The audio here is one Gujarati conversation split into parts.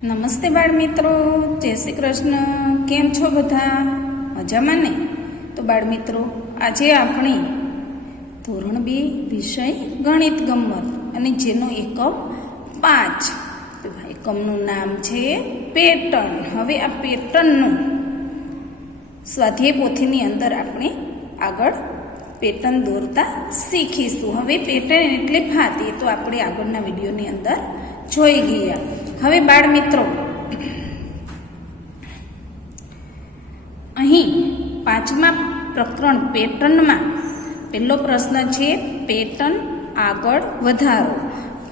નમસ્તે બાળ મિત્રો, જય શ્રી કૃષ્ણ. કેમ છો બધા? મજામાં ને? તો બાળ મિત્રો, આજે આપણે ધોરણ 2 વિષય ગણિત ગમ્મત અને જેનો એકમ 5. તો એકમનું નામ છે પેટર્ન. હવે આ પેટર્નનું સ્વાધ્યાય પોથીની અંદર આપણે આગળ પેટર્ન દોરતા શીખીશું. હવે પેટર્ન એટલે ભાત, એ તો આપણે આગળના વિડીયોની અંદર જોઈ ગયા. હવે બાળ મિત્રો, અહીં 5મા પ્રકરણ પેટર્નમાં પહેલો પ્રશ્ન છે પેટર્ન આગળ વધારો.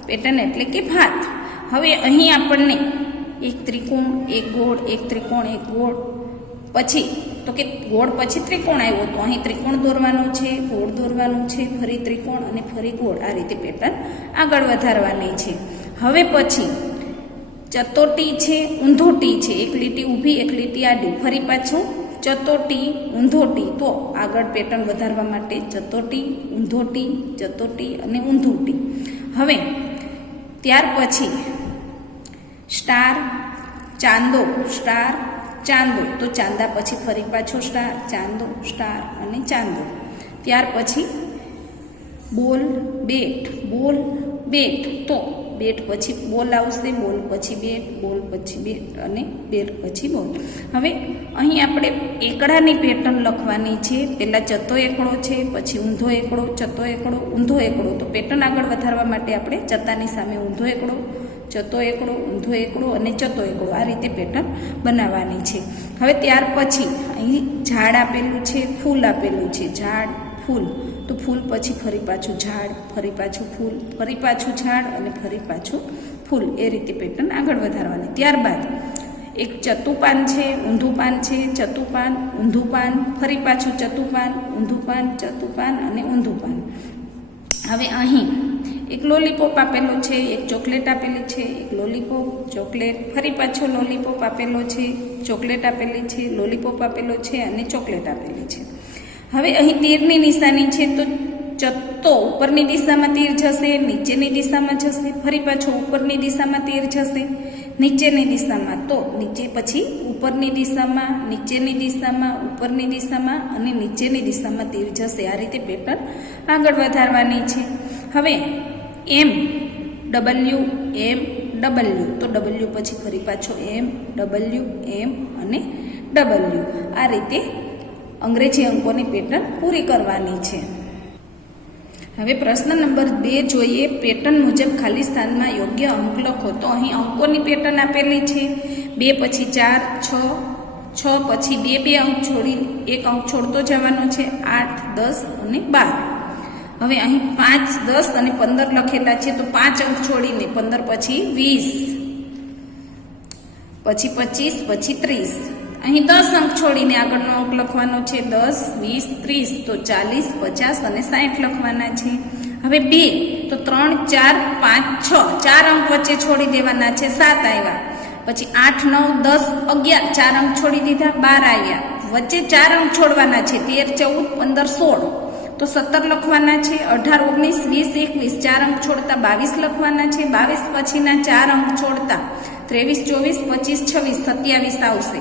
પેટર્ન એટલે કે ભાત. હવે અહીં આપણને એક ત્રિકોણ, એક ગોળ, એક ત્રિકોણ, એક ગોળ, પછી તો કે ગોળ પછી ત્રિકોણ આવ્યો, તો અહીં ત્રિકોણ દોરવાનો છે, ગોળ દોરવાનું છે, ફરી ત્રિકોણ અને ફરી ગોળ. આ રીતે પેટર્ન આગળ વધારવાની છે. હવે પછી ચતોટી છે, ઊંધોટી છે, એક લીટી ઊભી, એક લીટી આડી, ફરી પાછું ચતોટી, ઊંધોટી. તો આગળ પેટર્ન વધારવા માટે ચતોટી, ઊંધોટી, ચતોટી અને ઊંધોટી. હવે ત્યાર પછી સ્ટાર, ચાંદો, સ્ટાર, ચાંદો. તો ચાંદા પછી ફરી પાછો સ્ટાર, ચાંદો, સ્ટાર અને ચાંદો. ત્યાર પછી બોલ, બેટ, બોલ, બેટ. તો બેટ પછી બોલ આવશે, બોલ પછી બેટ, બોલ પછી બેટ અને બેટ પછી બોલ. હવે અહીં આપણે એકડાની પેટર્ન લખવાની છે. પહેલાં ચતો એકડો છે, પછી ઊંધો એકડો, ચતો એકડો, ઊંધો એકડો. તો પેટર્ન આગળ વધારવા માટે આપણે ચતાની સામે ઊંધો એકડો, ચતો એકડો, ઊંધો એકડો અને ચતો એકડો, આ રીતે પેટર્ન બનાવવાની છે. હવે ત્યાર પછી અહીં ઝાડ આપેલું છે, ફૂલ આપેલું છે, ઝાડ, ફૂલ. તો ફૂલ પછી ફરી પાછું ઝાડ, ફરી પાછું ફૂલ, ફરી પાછું ઝાડ અને ફરી પાછું ફૂલ. એ રીતે પેટર્ન આગળ વધારવાની. ત્યારબાદ એક ચતુપાન છે, ઊંધું પાન છે, ચતુપાન, ઊંધું પાન, ફરી પાછું ચતુપાન, ઊંધું પાન, ચતુપાન અને ઊંધું પાન. હવે અહીં એક લોલીપોપ આપેલો છે, એક ચોકલેટ આપેલી છે, એક લોલીપોપ, ચોકલેટ, ફરી પાછો લોલીપોપ આપેલો છે, ચોકલેટ આપેલી છે, લોલીપોપ આપેલો છે અને ચોકલેટ આપેલી છે. હવે અહીં તીરની નિશાની છે, તો ચત્તો ઉપરની દિશામાં તીર જશે, નીચેની દિશામાં જશે, ફરી પાછો ઉપરની દિશામાં તીર જશે, નીચેની દિશામાં. તો નીચે પછી ઉપરની દિશામાં, નીચેની દિશામાં, ઉપરની દિશામાં અને નીચેની દિશામાં તીર જશે. આ રીતે પેટર્ન આગળ વધારવાની છે. હવે એમ, ડબલ્યુ, એમ, ડબલ્યુ. તો ડબલ્યુ પછી ફરી પાછો એમ, ડબલ્યુ, એમ અને ડબલ્યુ. આ રીતે અંગ્રેજી અંકોની પેટર્ન પૂરી કરવાની છે. હવે પ્રશ્ન નંબર 2 જોઈએ. પેટર્ન મુજબ ખાલી સ્થાનમાં યોગ્ય અંક લખો. તો અહીં અંકોની પેટર્ન આપેલી છે. 2 પછી 4, 6, 6 પછી 2 2 અંક છોડી 1 અંક છોડતો જવાનો છે, 8, 10 અને 12. હવે અહીં 5, 10 અને 15 લખેલા છે, તો 5 અંક છોડીને 15 પછી 20, પછી 25, પછી 30. અહીં 10 અંક છોડીને આગળનો અંક લખવાનો છે, 10, 20, 30. તો 40, 50 અને 60 લખવાના છે. હવે 2, તો 3, 4, 5, 6, 4 અંક વચ્ચે છોડી દેવાના છે, 7 આવ્યા. પછી 8, 9, 10, 11, 4 અંક છોડી દીધા, 12 આવ્યા. વચ્ચે 4 અંક છોડવાના છે, 13, 14, 15, 16. તો 17 લખવાના છે. 18, 19, 20, 21, 4 અંક છોડતા 22 લખવાના છે. 22 પછીના 4 અંક છોડતા 23, 24, 25, 26, 27 આવશે.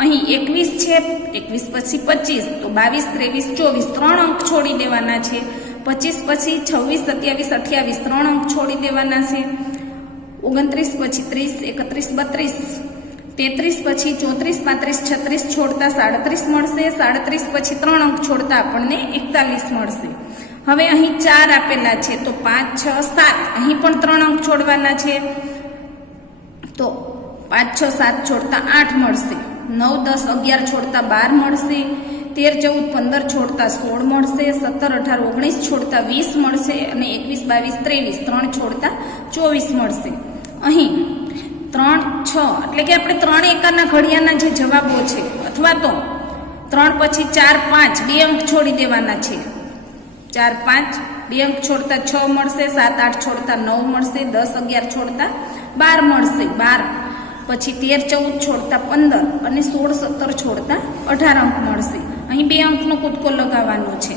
અહીં 21 છે, 21 પછી 25, તો 22, 23, 24, 3 અંક છોડી દેવાના છે. 25 પછી 26, 27, 28, 3 અંક છોડી દેવાના છે. 29 પછી 30, 31, 32, 33 પછી 34, 35, 36 છોડતા 37 મળશે. 37 પછી 3 અંક છોડતા આપણને 41 મળશે. હવે અહીં 4 આપેલા છે, તો 5, 6, 7, અહીં પણ 3 અંક છોડવાના છે, તો 5, 6, 7 છોડતા 8 મળશે. 9, 10, 11 છોડતા 12 મળશે. 13, 14, 15 છોડતા 16 મળશે. 17, 18, 19 છોડતા 20 મળશે અને 21, 22, 23, 3 છોડતા 24 મળશે. અહીં 3, 6 એટલે કે આપણે 3 એકાના ઘડિયાના જે જવાબો છે, અથવા તો 3 પછી 4, 5, 2 અંક છોડી દેવાના છે. 4, 5, 2 અંક છોડતા 6 મળશે. 7, 8 છોડતા 9 મળશે. 10, 11 છોડતા 12 મળશે. 12 પછી 13, 14 છોડતા 15 અને 16, 17 છોડતા 18 અંક મળશે. અહીં 2 અંકનો કૂદકો લગાવવાનો છે.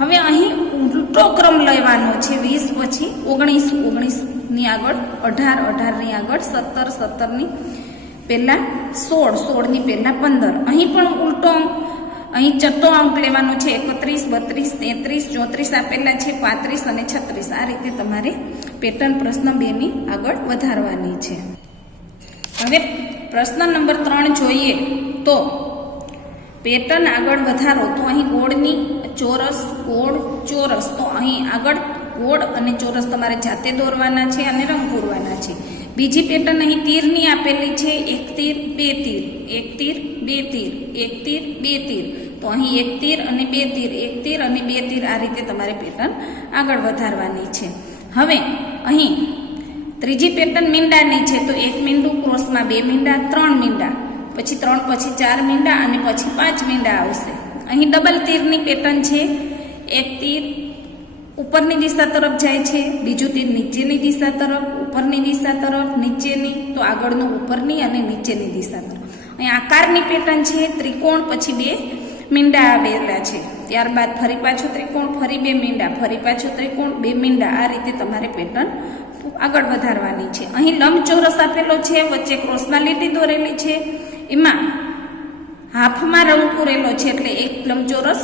હવે અહીં ઉલટો ક્રમ લેવાનો છે. 20 પછી 19, 19ની આગળ 18, 18ની આગળ 17, 17ની પહેલા 16, 16ની પહેલા 15. અહીં પણ ઉલટો અંક, અહીં ચત્તો અંક લેવાનો છે. 31, 32, 33, 34 આપેલા છે, 35 અને 36. આ રીતે તમારે પેટર્ન પ્રશ્ન 2ની આગળ વધારવાની છે. હવે પ્રશ્ન નંબર 3 જોઈએ તો પેટર્ન આગળ વધારો. તો અહીં ગોળની ચોરસ, ગોળ, ચોરસ. તો અહીં આગળ ગોળ અને ચોરસ તમારે જાતે દોરવાના છે અને રંગ પૂરવાના છે. બીજી પેટર્ન અહીં તીરની આપેલી છે. 1 તીર, 2 તીર, 1 તીર, 2 તીર, 1 તીર, 2 તીર. તો અહીં 1 તીર અને 2 તીર, 1 તીર અને 2 તીર. આ રીતે તમારે પેટર્ન આગળ વધારવાની છે. હવે અહીં ત્રીજી પેટર્ન મીંડાની છે. તો 1 મીંડું, ક્રોસમાં 2 મીંડા, 3 મીંડા, પછી 3, પછી 4 મીંડા અને પછી 5 મીંડા આવશે. અહીં ડબલ તીરની પેટર્ન છે. 1 તીર ઉપરની દિશા તરફ જાય છે, બીજું તીર નીચેની દિશા તરફ, ઉપરની દિશા તરફ, નીચેની, તો આગળનું ઉપરની અને નીચેની દિશા તરફ. અહીં આકારની પેટર્ન છે. ત્રિકોણ, પછી 2 મીંડા આવેલા છે. ત્યારબાદ ફરી પાછું ત્રિકોણ, ફરી 2 મીંડા, ફરી પાછું ત્રિકોણ, 2 મીંડા. આ રીતે તમારે પેટર્ન આગળ વધારવાની છે. અહીં લંબચોરસ આપેલો છે, વચ્ચે ક્રોસમાં લીટી દોરેલી છે. એમાં હાફમાં રંગ પૂરેલો છે, એટલે એક લંબચોરસ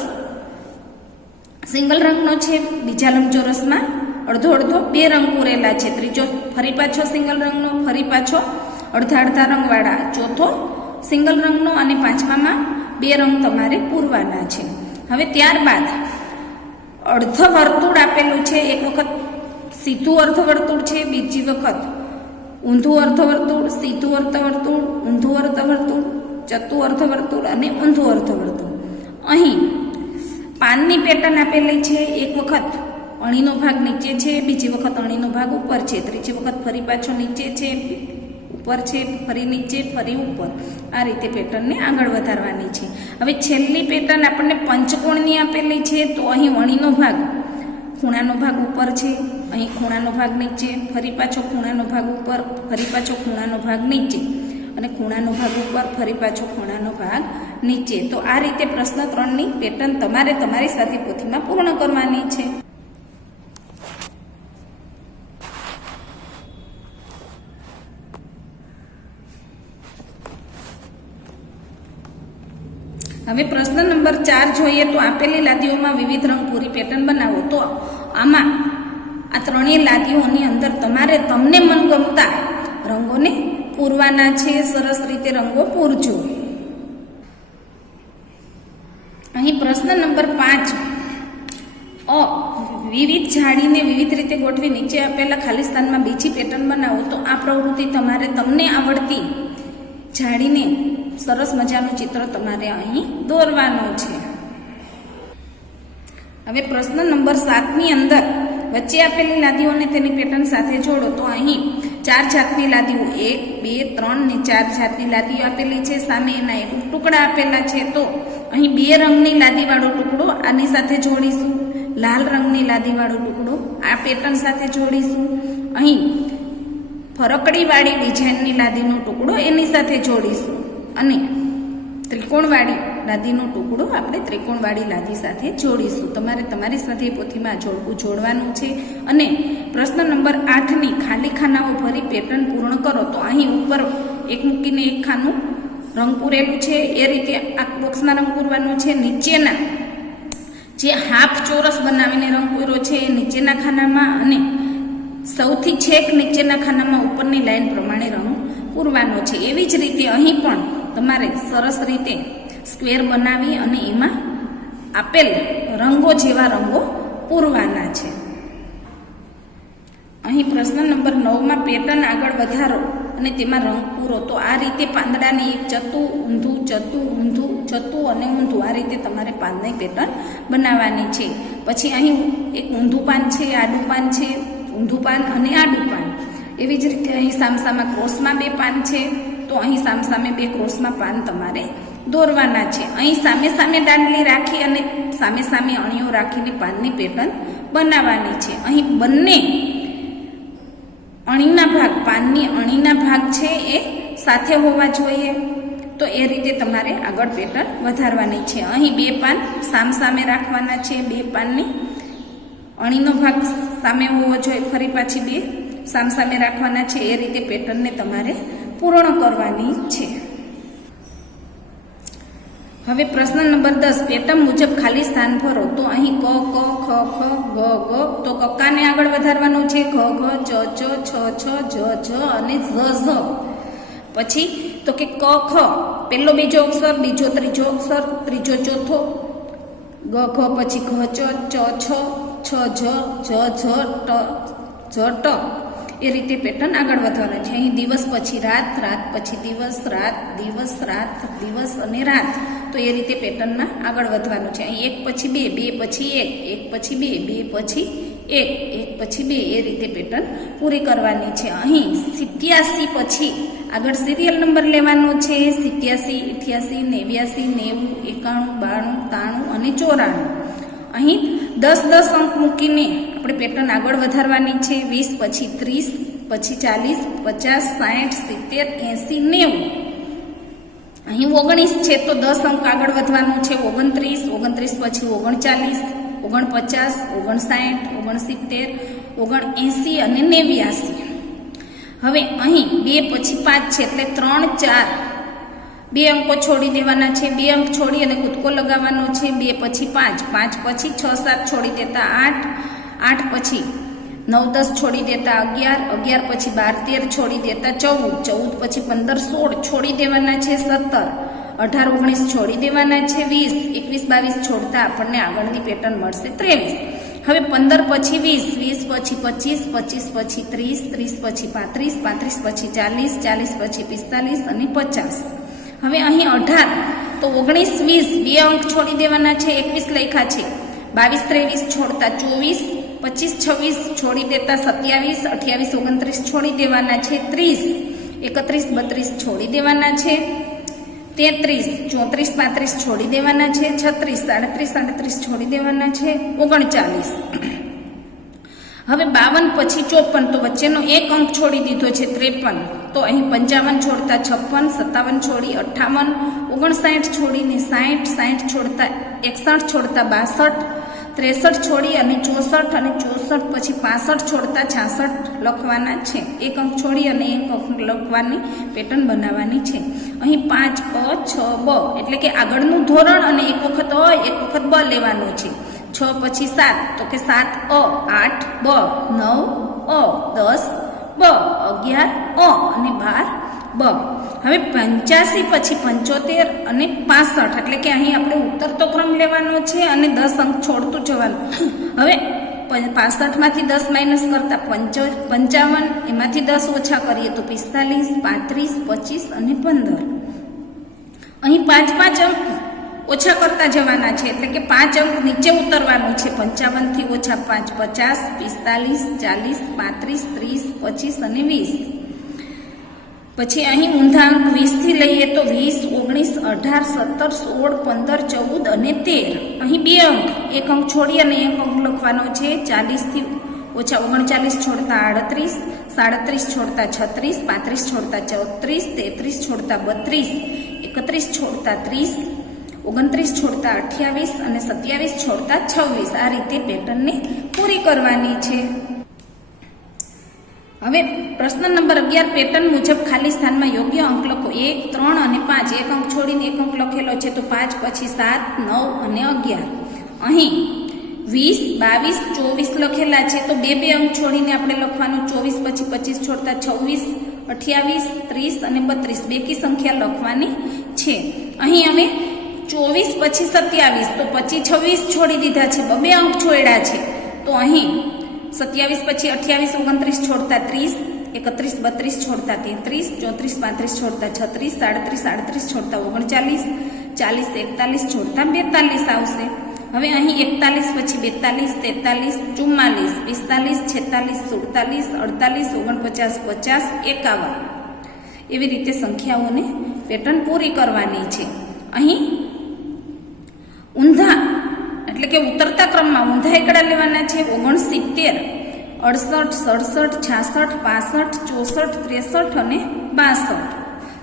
સિંગલ રંગનો છે, બીજા લંબચોરસમાં અડધો અડધો 2 રંગ પૂરેલા છે. ત્રીજો ફરી પાછો સિંગલ રંગનો, ફરી પાછો અડધા અડધા રંગવાળા, ચોથો સિંગલ રંગનો અને પાંચમામાં 2 રંગ તમારે પૂરવાના છે. હવે ત્યારબાદ અર્ધ વર્તુળ આપેલું છે. એક વખત સીધું અર્ધવર્તુળ છે, બીજી વખત ઊંધું અર્ધવર્તુળ, સીધું અર્ધવર્તુળ, ઊંધું અર્ધવર્તુળ, ચત્તું અર્ધવર્તુળ અને ઊંધું અર્ધવર્તુળ. અહીં પાનની પેટર્ન આપેલી છે. એક વખત અણીનો ભાગ નીચે છે, બીજી વખત અણીનો ભાગ ઉપર છે, ત્રીજી વખત ફરી પાછો નીચે છે, ઉપર છે, ફરી નીચે, ફરી ઉપર. આ રીતે પેટર્નને આગળ વધારવાની છે. હવે છેલ્લી પેટર્ન આપણને પંચકોણની આપેલી છે. તો અહીં અણીનો ભાગ, ખૂણાનો ભાગ ઉપર છે, અહીં ખૂણાનો ભાગ નીચે, ફરી પાછો ખૂણાનો ભાગ ઉપર, ફરી પાછો ખૂણાનો ભાગ નીચે અને ખૂણાનો ભાગ ઉપર, ફરી પાછો ખૂણાનો ભાગ નીચે. તો આ રીતે પ્રશ્ન 3ની પેટર્ન તમારે તમારી સાથી પોથીમાં પૂર્ણ કરવાની છે. હવે પ્રશ્ન નંબર 4 જોઈએ તો આપેલી લાદીઓમાં વિવિધ રંગ પૂરી પેટર્ન બનાવો. તો આમાં આ ત્રણેય લાદીઓની અંદર તમારે તમને મનગમતા રંગોને પૂરવાના છે. સરસ રીતે રંગો પૂરજો. અહીં પ્રશ્ન નંબર 5 વિવિધ જાળીને વિવિધ રીતે ગોઠવી નીચે આપેલા ખાલી સ્થાનમાં બીજી પેટર્ન બનાવો. તો આ પ્રવૃત્તિ તમારે તમને આવડતી જાળીને સરસ મજાનું ચિત્ર તમારે અહીં દોરવાનું છે. હવે પ્રશ્ન નંબર 7ની અંદર વચ્ચે આપેલી લાદીઓને તેની પેટર્ન સાથે જોડો. તો અહીં 4 જાતની લાદીઓ, 1, 2, 3 ને 4 જાતની લાદીઓ આપેલી છે. સામે એના એક ટુકડા આપેલા છે. તો અહીં 2 રંગની લાદીવાળો ટુકડો આની સાથે જોડીશું, લાલ રંગની લાદીવાળો ટુકડો આ પેટર્ન સાથે જોડીશું, અહીં ફરકડીવાળી ડિઝાઇનની લાદીનો ટુકડો એની સાથે જોડીશું અને ત્રિકોણવાળી લાદીનો ટુકડો આપણે ત્રિકોણવાળી લાદી સાથે જોડીશું. તમારે તમારી સાથે પોથીમાં જોડવાનું છે. અને પ્રશ્ન નંબર 8ની ખાલી ખાનાઓ ભરી પેટર્ન પૂર્ણ કરો. તો અહીં ઉપર એક મૂકીને એક ખાનું રંગ પૂરેલું છે, એ રીતે આ બોક્સમાં રંગ પૂરવાનો છે. નીચેના જે હાફ ચોરસ બનાવીને રંગ પૂર્યો છે એ નીચેના ખાનામાં અને સૌથી છેક નીચેના ખાનામાં ઉપરની લાઈન પ્રમાણે રંગ પૂરવાનો છે. એવી જ રીતે અહીં પણ તમારે સરસ રીતે સ્ક્વેર બનાવી અને એમાં આપેલ રંગો જેવા રંગો પૂરવાના છે. અહીં પ્રશ્ન નંબર 9માં પેટર્ન આગળ વધારો અને તેમાં રંગ પૂરો. તો આ રીતે પાંદડાને એક ચત્તું, ઊંધું, ચત્તું, ઊંધું, ચત્તું અને ઊંધું આ રીતે તમારે પાનની પેટર્ન બનાવવાની છે. પછી અહીં એક ઊંધું પાન છે, આડું પાન છે, ઊંધું પાન અને આડું પાન. એવી જ રીતે અહીં સામસામા ક્રોસમાં 2 પાન છે. તો અહીં સામસામે 2 ક્રોસમાં પાન તમારે દોરવાના છે. અહીં સામે સામે દાંડલી રાખી અને સામે સામે અણીઓ રાખીને પાનની પેટર્ન બનાવવાની છે. અહીં બંને અણીના ભાગ, પાનની અણીના ભાગ છે એ સાથે હોવા જોઈએ. તો તો એ રીતે તમારે આગળ પેટર્ન વધારવાની છે. અહીં 2 પાન સામસામે રાખવાના છે. 2 પાનની અણીનો ભાગ સામે હોવો જોઈએ, ફરી પાછી 2 સામસામે રાખવાના છે. એ રીતે પેટર્નને તમારે પૂર્ણ કરવાની છે. હવે પ્રશ્ન નંબર 10, પેટર્ન મુજબ ખાલી સ્થાન ભરો. તો અહીં ક, ક, ખ, ખ, ગ, ગ. તો કક્કાને આગળ વધારવાનું છે. ઘ, ઘ, ચ, ચ, છ, છ, જ, જ અને ઝ, ઝ. પછી તો કે ક, ખ, પહેલો બીજો અક્ષર, બીજો ત્રીજો અક્ષર, ત્રીજો ચોથો, ગ, ઘ, પછી ઘ, ચ, ચ, છ, છ, જ, જ, ઝ, ટ, જ, ટ. એ રીતે પેટર્ન આગળ વધવાનું છે. અહીં દિવસ પછી રાત, રાત પછી દિવસ, રાત, દિવસ, રાત, દિવસ અને રાત. તો એ રીતે પેટર્નમાં આગળ વધવાનું છે. અહીં 1 પછી 2, 2 પછી 1, 1 પછી 2, 2 પછી 1, 1 પછી 2. એ રીતે પેટર્ન પૂરી કરવાની છે. અહીં 87 પછી આગળ સિરિયલ નંબર લેવાનો છે. 87, 88, 89, 90, 91, 92, 93 અને 94. અહીં 10 10 અંક મૂકીને આપણે પેટર્ન આગળ વધારવાની છે. 20 પછી 30, પછી 40, 50, 60, 70, 80, 90. અહીં 19 છે તો 10 અંક આગળ વધવાનું છે. 29, 29 પછી 39, 49, 59, 69, 79 અને 89. હવે અહીં 2 પછી 5 છે એટલે 3, 4, 2 અંકો છોડી દેવાના છે. 2 અંક છોડી અને કૂદકો લગાવવાનો છે. 2 પછી 5, 5 પછી 6, 7 છોડી દેતા 8, 8 પછી 9, 10 છોડી દેતા 11, 11 પછી 12, 13 છોડી દેતા 14, 14 પછી 15, 16 છોડી દેવાના છે. 17, 18, 19 છોડી દેવાના છે. 20, 21, 22 છોડતા આપણને આગળની પેટર્ન મળશે 23. હવે 15 પછી 20, 20 પછી 25, 25 પછી 30, 30 પછી 35, 35 પછી 40, 40 પછી 45 અને 50. હવે અહીં 18 તો 19, 20 2 અંક છોડી દેવાના છે. 21 લખ્યા છે. 22, 23 છોડતા 24, 25, 26 છોડી દેતા 27, 28, 29 છોડી દેવાના છે. 30, 31, 32 છોડી દેવાના છે. 33, 34, 35 છોડી દેવાના છે. 36, 37, 38 છોડી દેવાના છે. 39. હવે 52 પછી 54 તો વચ્ચેનો 1 અંક છોડી દીધો છે. 53 તો અહીં 55 છોડતા 56, 57 છોડી 58, 59 છોડીને 60, 60 છોડતા 61 છોડતા 62, 63 છોડી અને 64 અને 64 પછી 65 છોડતા 66 લખવાના છે. 1 અંક છોડી અને 1 અંક લખવાની પેટર્ન બનાવવાની છે. અહીં 5 અ 6 બ એટલે કે આગળનું ધોરણ અને 1 વખત અ 1 વખત બ લેવાનું છે. 6 પછી 7 તો કે 7 અ 8 બ 9 અ 10 બ 11 અ અને 12 બ. હવે 85 પછી 75 અને 65 એટલે કે અહીં આપણે ઉતરતો ક્રમ લેવાનો છે અને 10 અંક છોડતું જવાનું. હવે 65 માંથી 10 માઇનસ કરતા 55, એમાંથી 10 ઓછા કરીએ તો 45, 35, 25 અને 15. અહીં 5 અંક ઓછા કરતા જવાના છે એટલે કે 5 અંક નીચે ઉતરવાનું છે. 55 થી ઓછા 5, 50, 45, 40, 35, 30, 25 અને 20. પછી અહીં ઊંધા અંક 20 થી લઈએ તો 20, 19, 18, 17, 16, 15, 14 અને 13. અહીં 2 અંક 1 અંક છોડી અને 1 અંક લખવાનો છે. 40 થી ઓછા 39 છોડતા 38, 37 છોડતા 36, 35 છોડતા 34, 33 છોડતા 32, 31 છોડતા 30, 29 છોડતા 28 અને 27 છોડતા 26. આ રીતે પેટર્નને પૂરી કરવાની છે. હવે પ્રશ્ન નંબર 11, પેટર્ન મુજબ ખાલી સ્થાનમાં યોગ્ય અંક લખો. 1, 3 અને 5. 1 અંક છોડીને 1 અંક લખેલો છે તો 5 પછી 7, 9 અને 11. અહીં 20, 22, 24 લખેલા છે તો 2 અંક છોડીને આપણે લખવાનું. 24 પછી 25 છોડતા 26, 28, 30 અને 32 બેકી સંખ્યા લખવાની છે. અહીં અમે 24 પછી 27 તો પછી 26 છોડી દીધા છે. 2 અંક છોડ્યા છે તો અહીં 27 પછી 28, 29 છોડતા 30, 31, 32 છોડતા 33, 34, 35 છોડતા 36, 37, 38 છોડતા 39, 40, 41 છોડતા 42 આવશે. હવે અહીં 41 પછી 42, 43, 44, 45, 46, 47, 48, 49, 50, 51 એવી રીતે સંખ્યાઓને પેટર્ન પૂરી કરવાની છે. અહીં ઊંધા એટલે કે ઉતરતા ક્રમમાં ઊંધા એકડા લેવાના છે. 69, 68, 67, 66, 65, 64, 63 અને 62.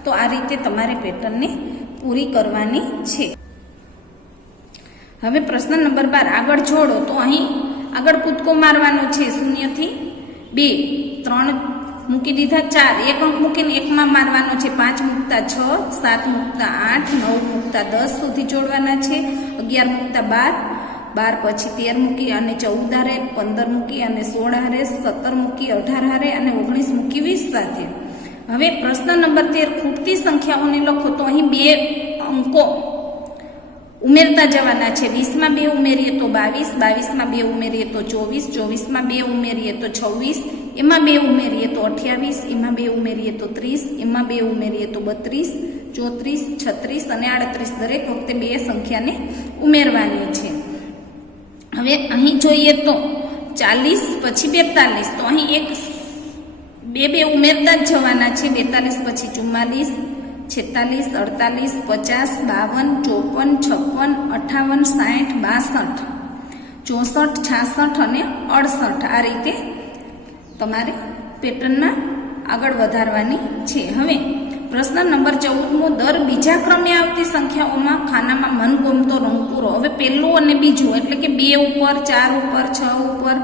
તો આ રીતે તમારે પેટર્નને પૂરી કરવાની છે. હવે પ્રશ્ન નંબર 12 આગળ જોડો. તો અહીં આગળ કૂદકો મારવાનો છે. 0 થી 2, 3 મૂકી દીધા, 4 એક અંક મૂકીને એકમાં મારવાનો છે. 5 મૂકતા 6, 7 મૂકતા 8, 9 મૂકતા 10 સુધી જોડવાના છે. 11 મૂકતા 12, 12 પછી 13 મૂકી અને 14 હારે, 15 મૂકી અને 16 હારે, 17 મૂકી 18 હારે અને 19 મૂકી 20 સાથે. હવે પ્રશ્ન નંબર 13 ખૂટતી સંખ્યાઓને લખો. તો અહીં 2 અંકો ઉમેરતા જવાના છે. 20માં 2 ઉમેરીએ તો 22, 22માં 2 ઉમેરીએ તો 24, 24માં 2 ઉમેરીએ તો 26, એમાં 2 ઉમેરીએ તો 28, એમાં 2 ઉમેરીએ તો 30, એમાં 2 ઉમેરીએ તો 32, 34, 36 અને 38. દરેક વખતે 2 સંખ્યાને ઉમેરવાની છે. હવે અહીં જોઈએ તો 40 પછી 42, તો અહીં એક 2 ઉમેરતા જ જવાના છે. 42 પછી 44, 46, 48, 50, 52, 54, 56, 58, 60, 62, 64, 66 અને 68. આ રીતે તમારે પેટર્નના આગળ વધારવાની છે. હવે પ્રશ્ન નંબર 14 દર બીજા ક્રમે આવતી સંખ્યાઓમાં ખાનામાં મનગમતો રંગ પૂરો. હવે પહેલું અને બીજું એટલે કે 2 ઉપર, 4 ઉપર, 6 ઉપર,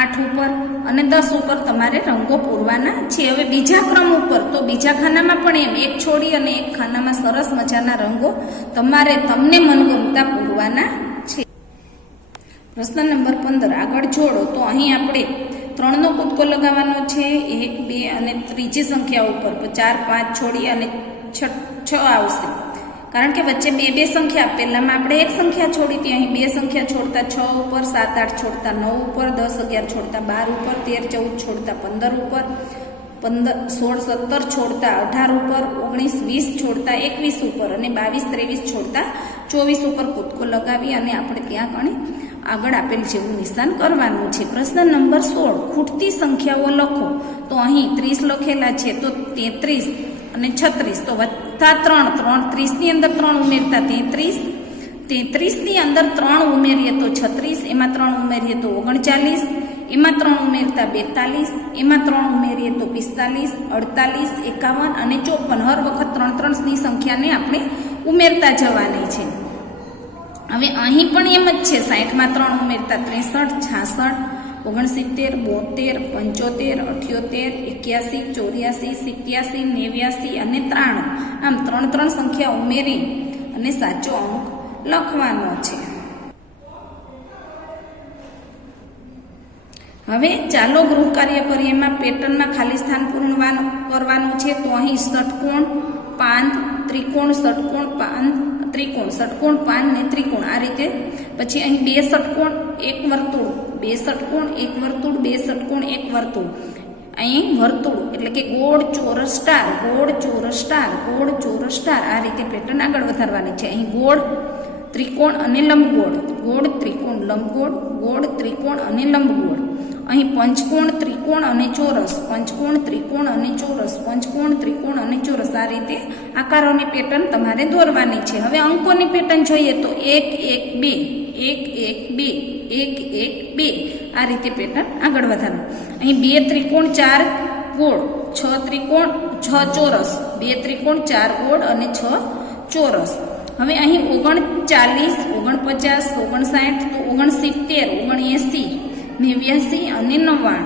8 ઉપર અને 10 ઉપર તમારે રંગો પૂરવાના છે. હવે બીજા ક્રમ ઉપર તો બીજા ખાનામાં પણ એમ એક છોડી અને એક ખાનામાં સરસ મજાના રંગો તમને મનગમતા પૂરવાના છે. પ્રશ્ન નંબર 15 આગળ જોડો. તો અહીં આપણે 3નો કૂદકો લગાવવાનો છે. 1, 2 અને ત્રીજી સંખ્યા ઉપર 4, 5 છોડી અને 6 આવશે. કારણ કે વચ્ચે 2 સંખ્યા, પહેલામાં આપણે એક સંખ્યા છોડી હતી, અહીં 2 સંખ્યા છોડતા 6 ઉપર, 7, 8 છોડતા 9 ઉપર, 10, 11 છોડતા 12 ઉપર, 13, 14 છોડતા 15 ઉપર, 16, 17 છોડતા 18 ઉપર, 19, 20 છોડતા 21 ઉપર અને 22, 23 છોડતા 24 ઉપર કૂદકો લગાવી અને આપણે ત્યાં કણે આગળ આપેલ જેવું નિશાન કરવાનું છે. પ્રશ્ન નંબર 16 ખૂટતી સંખ્યાઓ લખો. તો અહીં 30 લખેલા છે, તો 33 અને 36, તો વત્તા 3, 30 ની અંદર 3 ઉમેરતા 33, 33 ની અંદર 3 ઉમેરીએ તો 36, એમાં 3 ઉમેરીએ તો 39, એમાં 3 ઉમેરતા 42, એમાં 3 ઉમેરીએ તો 45, 48, 51 અને 54. હર વખત 3 ની સંખ્યાને આપણે ઉમેરતા જવાની છે. હવે અહીં પણ એમ જ છે. 60માં 3 ઉમેરતા 63, 66, 69, 72, 75, 78, 81, 84, 87, 89 અને 93. આમ 3 સંખ્યા ઉમેરી અને સાચો અંક લખવાનો છે. હવે ચાલો ગૃહ કાર્ય કરીએ. એમાં પેટર્નમાં ખાલી સ્થાન પૂર્ણ કરવાનું છે. તો અહીં ષટકોણ, પાંદ, ત્રિકોણ, ષટકોણ, પાંદ, ત્રિકોણ, ષટકોણ, પાંદ ને ત્રિકોણ આ રીતે. પછી અહીં 2 ષટકોણ, 1 વર્તુળ, 2 ષટકોણ, 1 વર્તુળ, 2 ષટકોણ, 1 વર્તુળ. અહીં વર્તુળ એટલે કે ગોળ, ચોરસ, સ્ટાર, ગોળ, ચોરસ, સ્ટાર, ગોળ, ચોરસ, સ્ટાર. આ રીતે પેટર્ન આગળ વધારવાની છે. અહીં ગોળ, ત્રિકોણ અને લંબગોળ, ગોળ, ત્રિકોણ, લંબગોળ, ગોળ, ત્રિકોણ અને લંબગોળ. અહીં પંચકોણ, ત્રિકોણ અને ચોરસ, પંચકોણ, ત્રિકોણ અને ચોરસ, પંચકોણ, ત્રિકોણ અને ચોરસ. આ રીતે આકારોની પેટર્ન તમારે દોરવાની છે. હવે અંકોની પેટર્ન જોઈએ તો 1, 1, 2, 1, 1, 2, 1, 1, 2. આ રીતે પેટર્ન આગળ વધારવાનું. અહીં 2 ત્રિકોણ, 4 ગોળ, 6 ત્રિકોણ, 6 ચોરસ, 2 ત્રિકોણ, 4 ગોળ અને 6 ચોરસ. હવે અહીં 39, 49, 59, તો 69, 79, 89 અને 99.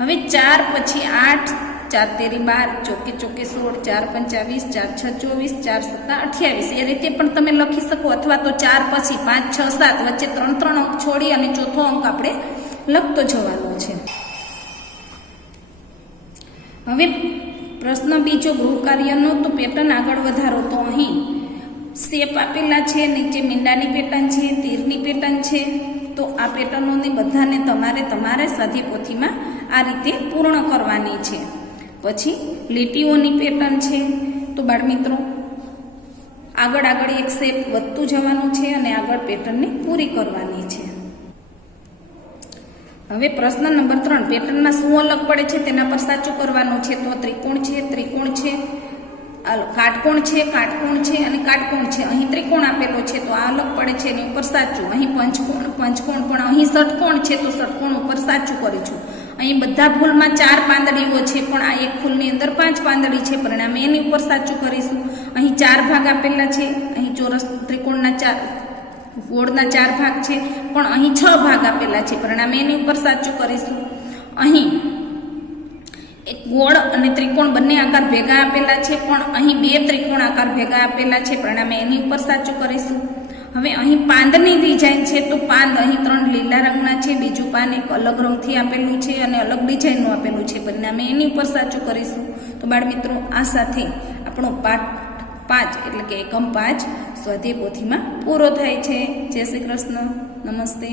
હવે 4 પછી 8, 4 તેરી 12, ચોકે ચોકે 16, 4 પંચા 20, 4 6 24, 4 સત્તા 28. એ રીતે પણ તમે લખી શકો. અથવા તો 4 પછી 5, 6, 7 વચ્ચે 3 અંક છોડી અને ચોથો અંક આપણે લખતો જવાનો છે. હવે પ્રશ્ન બીજો ગૃહ કાર્યનો. તો પેટર્ન આગળ વધારો. તો અહીં શેપ આપેલા છે, નીચે મીંડાની પેટર્ન છે, તીરની પેટર્ન છે. તો આ પેટર્નોને બધાને તમારા સ્વાધ્યાયપોથીમાં આ રીતે પૂર્ણ કરવાની છે. પછી લીટીઓની પેટર્ન છે. તો બાળમિત્રો આગળ એક શેપ વધતું જવાનું છે અને આગળ પેટર્નને પૂરી કરવાની છે. હવે પ્રશ્ન નંબર 3 પેટર્નમાં શું અલગ પડે છે તેના પર સાચું કરવાનું છે. તો ત્રિકોણ છે, ત્રિકોણ છે, કાટકોણ છે, કાટકોણ છે અને કાટકોણ છે. અહીં ત્રિકોણ આપેલો છે તો આ અલગ પડે છે, એની ઉપર સાચું. અહીં પંચકોણ પણ અહીં ષટકોણ છે તો ષટકોણ ઉપર સાચું કરીશું. અહીં બધા ફૂલમાં 4 પાંદડીઓ છે, પણ આ એક ફૂલની અંદર 5 પાંદડી છે, પરિણામે એની ઉપર સાચું કરીશું. અહીં 4 ભાગ આપેલા છે, અહીં ચોરસ ત્રિકોણના ગોળના 4 ભાગ છે, પણ અહીં 6 ભાગ આપેલા છે, પરિણામે એની ઉપર સાચું કરીશું. અહીં એક ગોળ અને ત્રિકોણ બંને આકાર ભેગા આપેલા છે, પણ અહીં 2 ત્રિકોણ આકાર ભેગા આપેલા છે, પરિણામે એની ઉપર સાચું કરીશું. હવે અહીં પાંદની ડિઝાઇન છે, તો પાંદ અહીં 3 લીલા રંગના છે, બીજું પાન એક અલગ રંગથી આપેલું છે અને અલગ ડિઝાઇનનું આપેલું છે, પરિણામે એની ઉપર સાચું કરીશું. તો બાળમિત્રો, આ સાથે આપણો પાઠ 5 એટલે કે એકમ 5 સ્વાધ્યાય પોથીમાં પૂરો થાય છે. જય શ્રી કૃષ્ણ. નમસ્તે.